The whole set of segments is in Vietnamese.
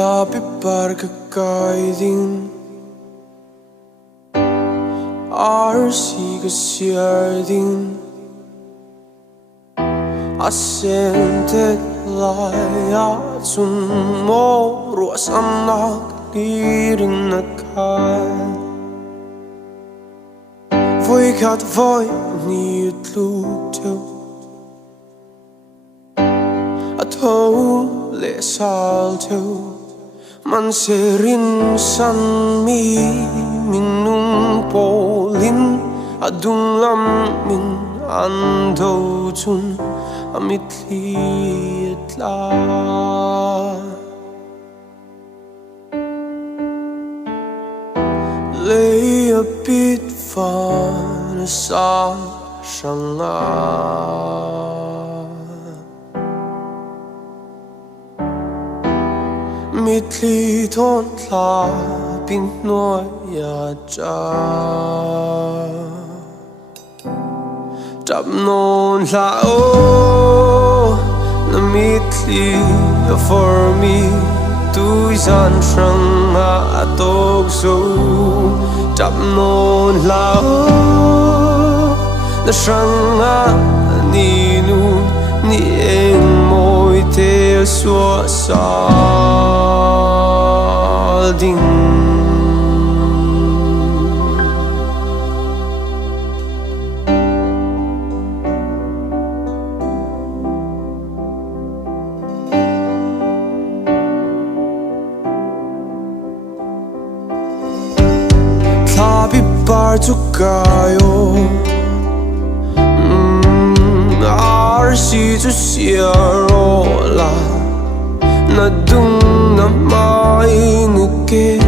Tlapi parka kaidin Arsi ka siardin Asentet laya Sun mo ruas anak lirin na kai Voi kat voi ni utlug teu At ho le sal teu Man serin san mi minung polin Adung lam min ando chun Amit liet la Lay a bit fun san shanga Mitli ton tla bin noi ya cha Tap non la o Na mitli for me Tu san shanga atog so Tap non la o Na shanga ni nu ni en moi te so sa Ding Tlapi par tu kayo Arsi tu siarola Na dung na mai nuke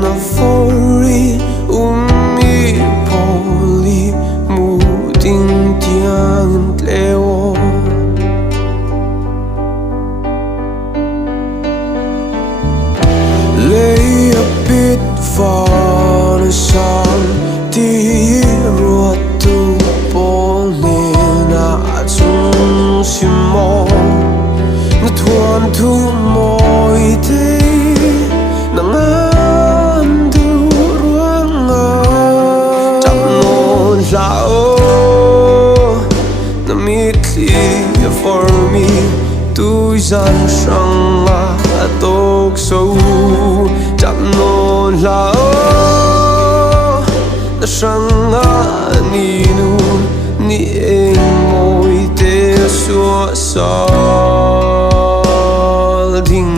na fori umi poli muding tiang tleo Lay a bit far san ti ruat tu poli na chung simo Na tuan tu moi te Na ngan tu ruanga Tap non la o Na mitli for me Tu san shanga atok so Tap non la o Na shanga ni nu ni en moi te so sa Ding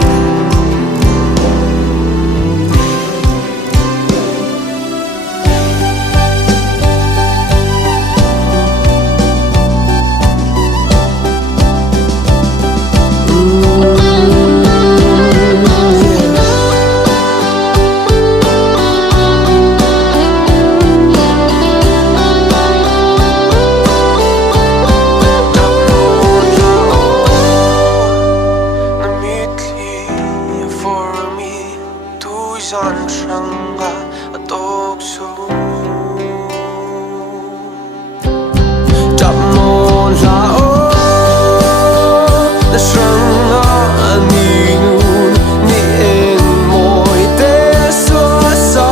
San shanga atok so Tap non la o Na shanga ni nun ni en moi te so sa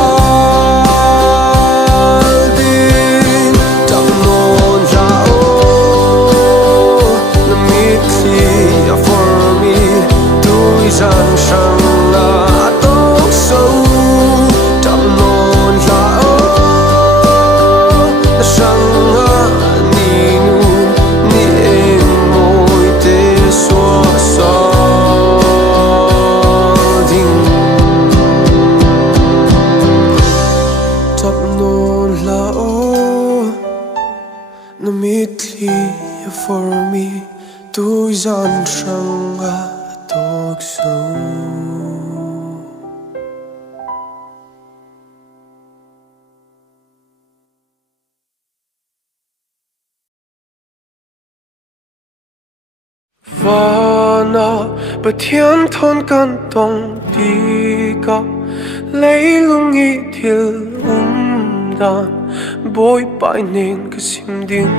Din Tap non la o Na mitli for me Tu san shanga atok so Tap non la o Na shanga ni nun ni en moi te so sa Ding Tap non la o Na mitli for me Tu san shanga atok so Vana Batian thon kan tong di ka Lấy lungi thil dan Boy pai nen kasim ding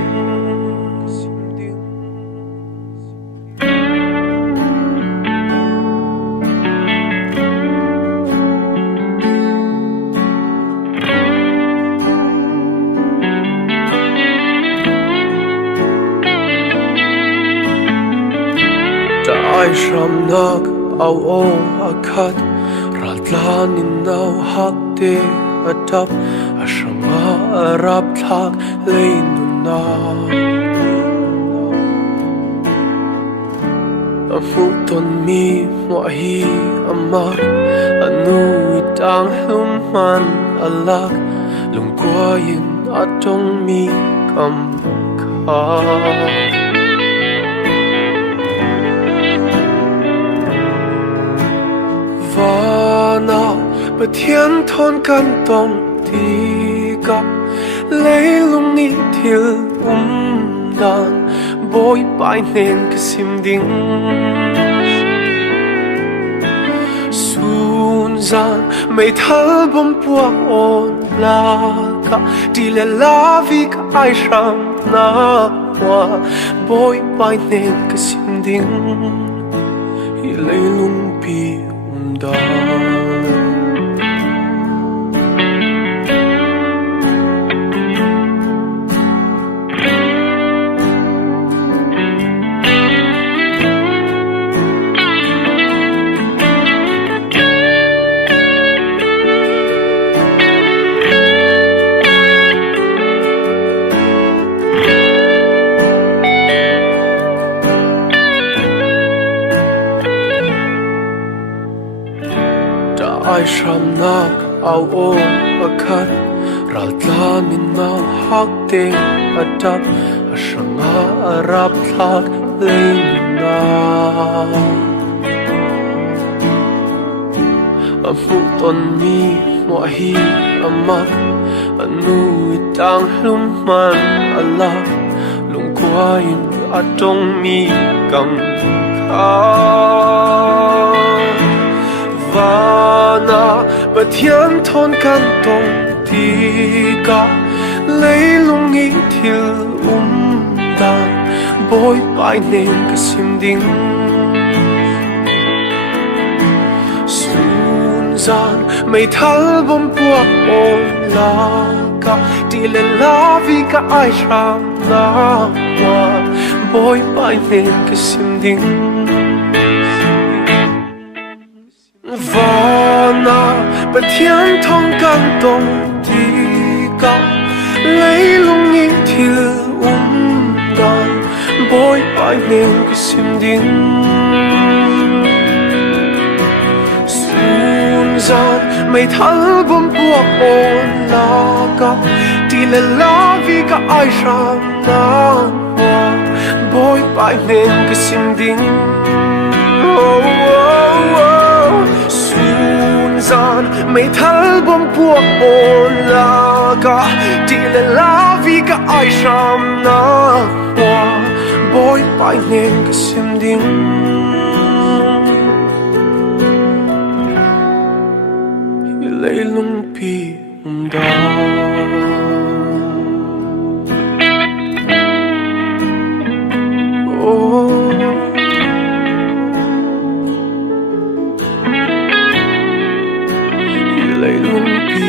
sham nak au o akhat ratlan in nau hak te atap ashanga arap thak leinuna amuton mi mohi amar anu itang human alak lungkoyin atong mi kam kha vana bất thiên thôn căn tông thì gặp lấy lung ni thiel đàn bôi bãi nên cái sim đinh sun gian mây thal bom bua on la ka đi lệ la vì cái ai ram na hoa bôi bãi nên cái sim đinh lấy lung pi đàn ai sham nak au o akhat ratlan in nau hak te atap ashanga arap thak leinuna amuton mi mohi amak anu itang human alak lungkwain atong mi kam kha vana bất thiên thôn căn tông thì cả lấy lung nghĩ thiel đàn bôi bãi nên cái sim đinh sun gian mây thal bom buộc ôn la cả đi lên la vì cả ai ram na hoa bôi bãi nên cái sim đinh vana bất thiên thôn căn tông thì cả lấy lung nghĩ thiel đàn bôi bãi nên cái sim đinh sun gian mây thal bom buộc ôn la cả đi lệ la vì cả ai ram na hoa bôi bãi nên cái sim đinh gian mây thal bom buộc ôn la cả đi lệ la vì cả ai ram na hoa bôi bãi nên cái sim đinh lấy lung pi đàn lấy lung pi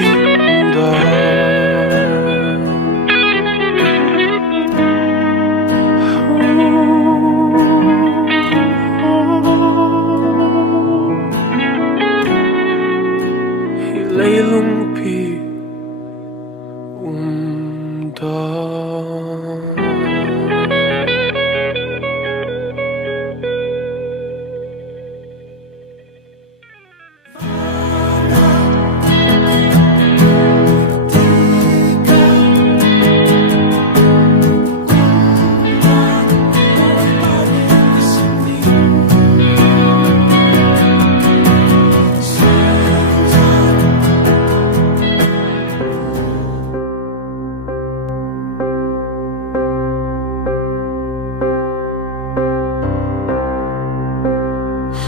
lấy lung pi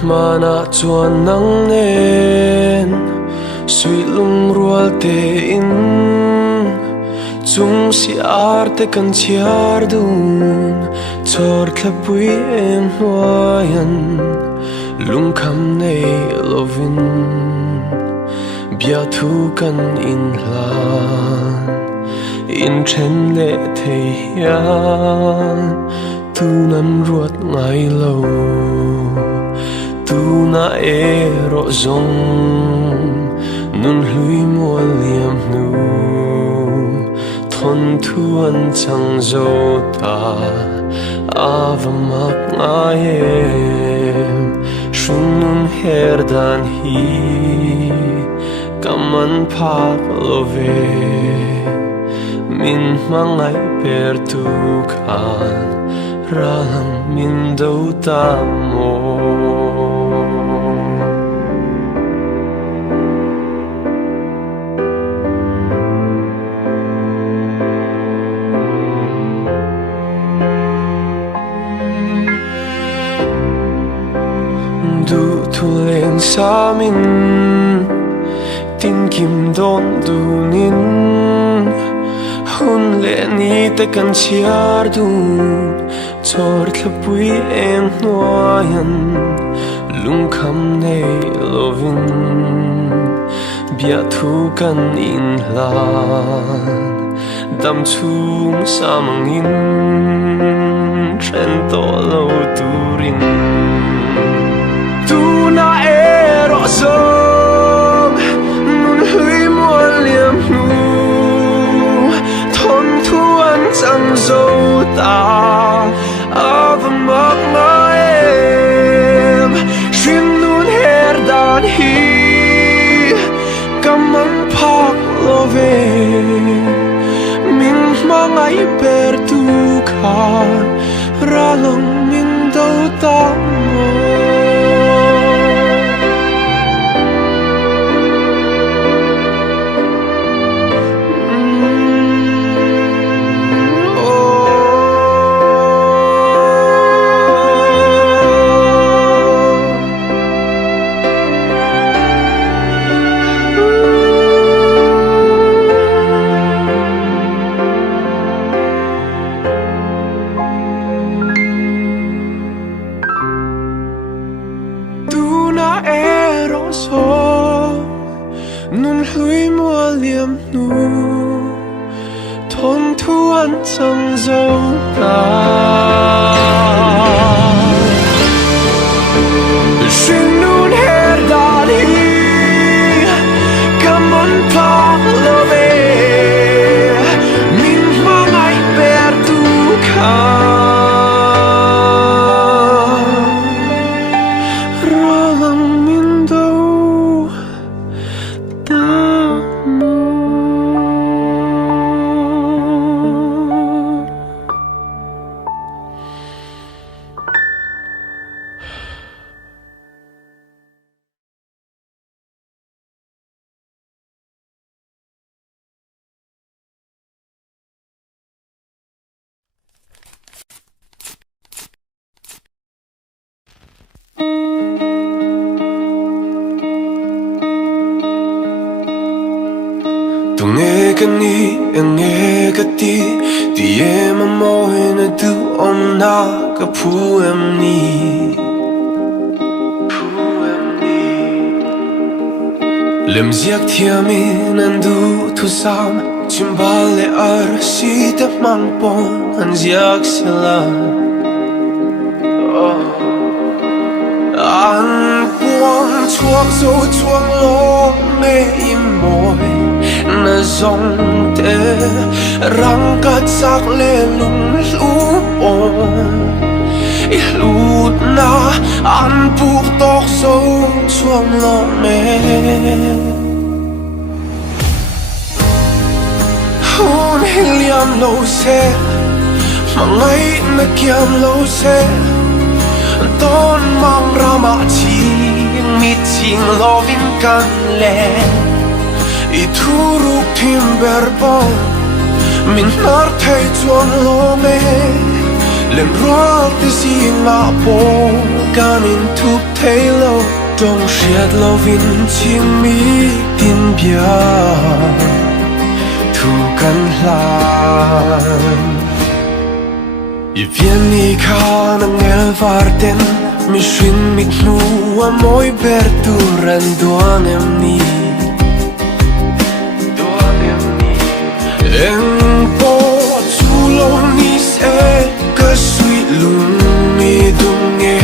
mana chuan nang nen sui lung rual te in chung si ar te kan chiar dun chor thlapui em hnuaian lung kham nei lovin bia thu kan in hlan in then le thei hian tu nan ruat ngai lo tu na ero zong nun hlui mua liam nu thon thuan chang zo ta avamak ngaem shun nun herdan hi kaman pak love min mangai per tu khan ralang min do ta mo du thu len sa min tin kim don du nin hun le ni te kan chiar du chor thlapui em noayan lung kham nei lovin bia thu kan in hlan dam chung samangin tren to lo turin tu na ero zong nun hui mua liam nu thon thuan chang zo ta avamak ngaem shin nun herdan hi kaman pak love min mangai per tu khan ralang min do ta mo nun hlui mua liam nu thon thuan chang zo ta shin nun herdan hi kaman pak love min mangai per tu khan ralang min do tung nghe cái ni nghe cái ti em môi na du om na cái phu em ni lem ziak thiamin an du thu sam chim ba le ar si te mang pon an ziak sila an buông chuông zo chuông lo nghe im môi na zong te rang ka chak le lung lu on i lut na an puk tok zo chuang lo me hun hiliam lo se mangai na kiam lo se ton mang rama chi mi ching lovin kan le i thuruk thim berpo min nar thei chuan lo me lem ral te si nga po kanin thup thei lo tong hriat lovin ching mi tin bia thu kan hlan i vian ni kha na ngel varten mi shin mit nu a moi ber tu ran duan em ni em po chu lo ni se ka sui lung mi dung nghe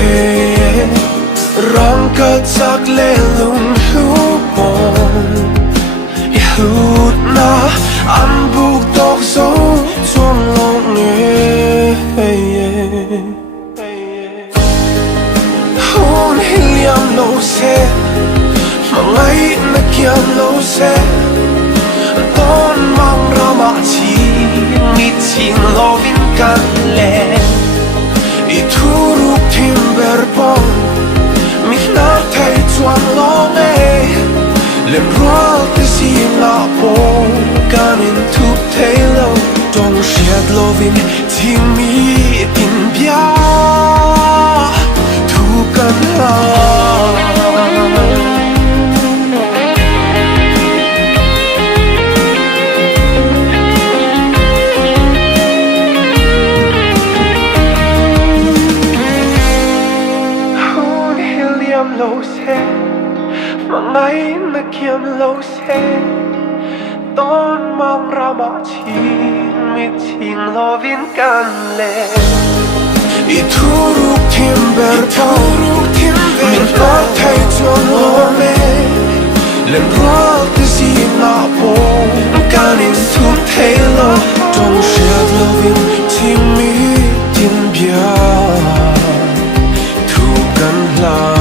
rong cơ chắc lệ lung hữu mòn hút na ăn buộc tóc dấu chuông lòng nghe hôn helium lâu xe mà ngay na kiam lâu xe tôn mang ra mà chi mi ching lo vin can lệ i thu ruk tim ber bong mi na thay chuan lo nghe lên rock cái gì ngã bộ can in thup thấy lâu trong shed lovin thì mi tin bia thu cần hôn helium lâu xe mà ngay na kiam lâu xe tôn mang ra mà chinh mi ching lo vin can lệ i thu ruk tim ber bong min ta thay chuan lo me lên rock cái gì ngã bộ can in thup thấy lo trong shed lo vin thì mi tin bia thu cần la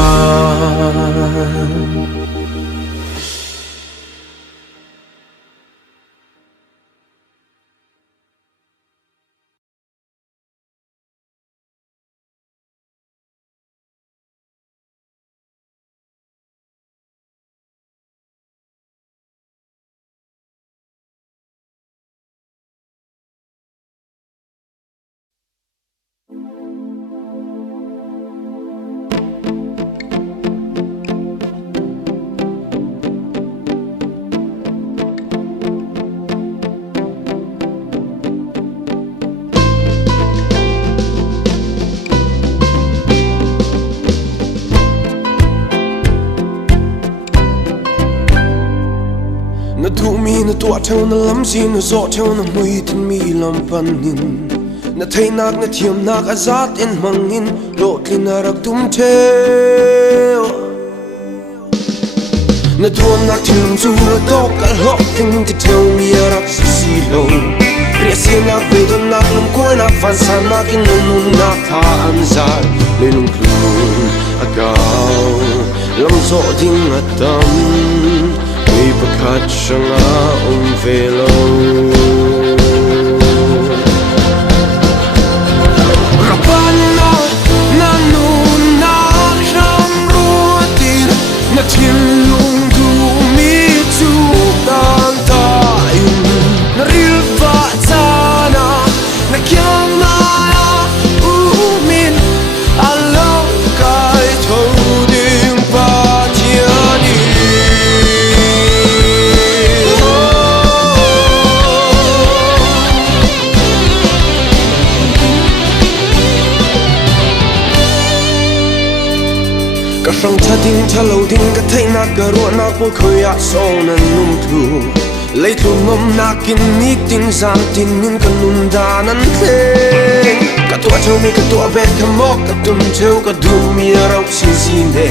na thu mi na tua theo na lam xin na zo theo na mui tin mi lam panin na thấy nak na thiam nak azat in mangin lo tlin na rak tum theo na tuam nak thim chu to kal hok thing to tell me rak si lo ria sin nak ve don nak lum ko na fan san nak in nun nak tha an zar le lung klun agaw lam zo ding atam mi pakat shanga velo rapana na nu na ram ruatin na tin lung du mi chu dan ta in na ril va chana na kyang na u min alo kai tho ding pa tiani rong cha ding cha lo ding ka thai na ka ro na ko khoya so na num thu lei thu ngom na kin mi ting zam tin nin ka num da nan the ka tua thau mi ka tua bet ka mo ka tum cheu ka dum mi rau si si ne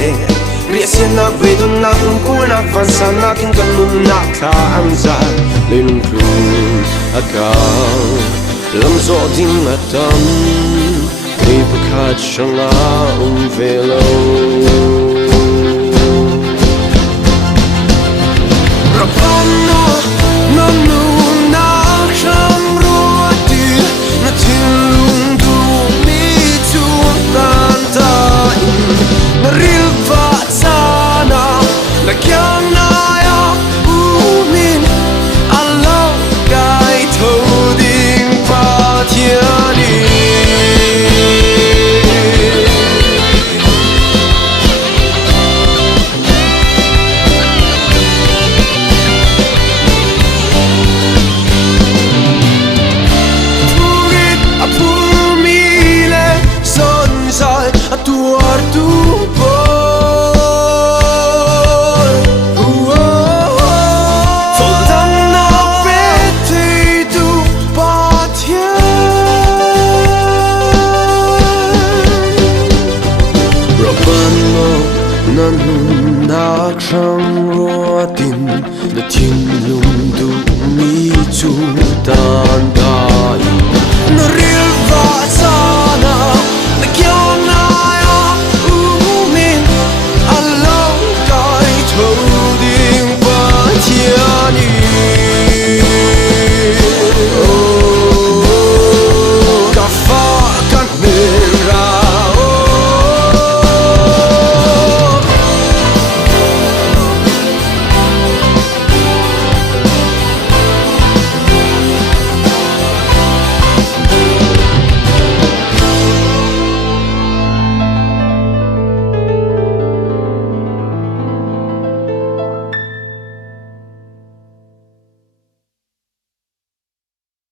ria sia na ve don na kum ko na van sa na kin ka num na kha am za lei lung thu a ka lam zo ding a tam mi pakat shanga velo rapana na nu na ram ruati na tin lung du mi chu dan ta na ril va sana la kyang na ya u min alo kai tho ding pa tiani 那情路